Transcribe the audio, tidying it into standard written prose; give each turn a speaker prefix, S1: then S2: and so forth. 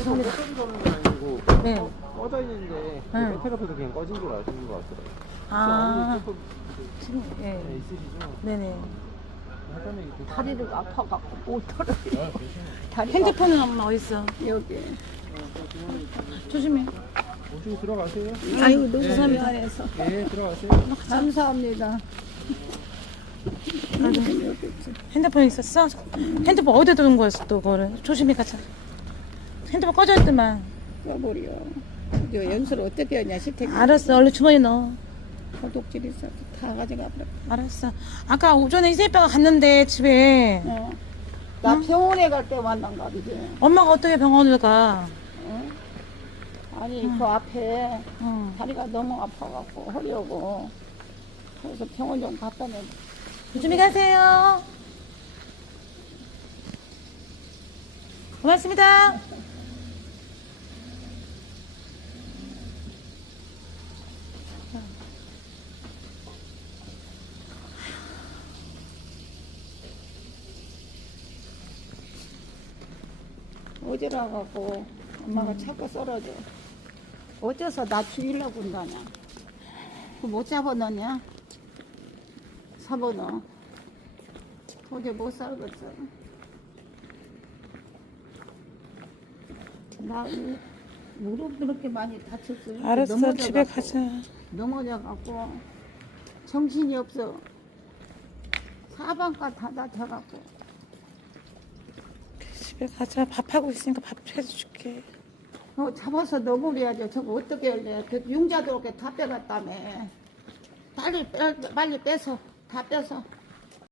S1: 감사합니다.
S2: 배터리 거는 건 아니고
S1: 네.
S2: 꺼져 있는데 그
S1: 응.
S2: 배터리가 그냥 꺼진 줄 아시는 것 같더라고요.
S1: 아.
S2: 조금
S1: 지금, 예.
S2: 있으시죠?
S1: 네네.
S2: 약간의 그
S3: 다리를 아파갖고 못 들어요. 다리가
S1: 핸드폰은 엄마 어딨어?
S3: 여기.
S1: 조심해.
S2: 오시고 들어가세요.
S3: 아이고 너무 미안해서.
S2: 네, 들어가세요.
S3: 감사합니다.
S1: 핸드폰 있었어? 핸드폰 어디에 두는 거였어, 또, 그거를? 조심히 가자. 핸드폰 꺼져 있더만.
S3: 꺼버려. 저 연수를 어떻게 하냐 시택.
S1: 알았어, 얼른 주머니 넣어.
S3: 도둑질 있어. 다 가져가 버려.
S1: 알았어. 아까 오전에 이세이빠가 갔는데, 집에.
S3: 어. 나
S1: 응?
S3: 병원에 갈 때 왔는가 보지.
S1: 엄마가 어떻게 병원을 가?
S3: 어? 아니 그 앞에
S1: 응.
S3: 다리가 너무 아파갖고 허리하고 그래서 병원 좀 갔다 내.
S1: 조심히 가세요. 고맙습니다.
S3: 어제라 갖고 엄마가 자꾸 썰어줘. 어째서 나 죽이려고 한다냐. 그못 잡아넣냐? 잡아넣어. 도저히 못 살겠어. 나 무릎 그렇게 많이 다쳤어요.
S1: 알았어, 집에 가자.
S3: 넘어져갖고 정신이 없어. 사방가 다 다쳐갖고.
S1: 집에 가자. 밥하고 있으니까 밥 해줄게.
S3: 잡아서 넘어려야죠. 저거 어떻게 할래? 그 융자도 이렇게 다 빼갔다며. 빨리 빼서 다 빼서.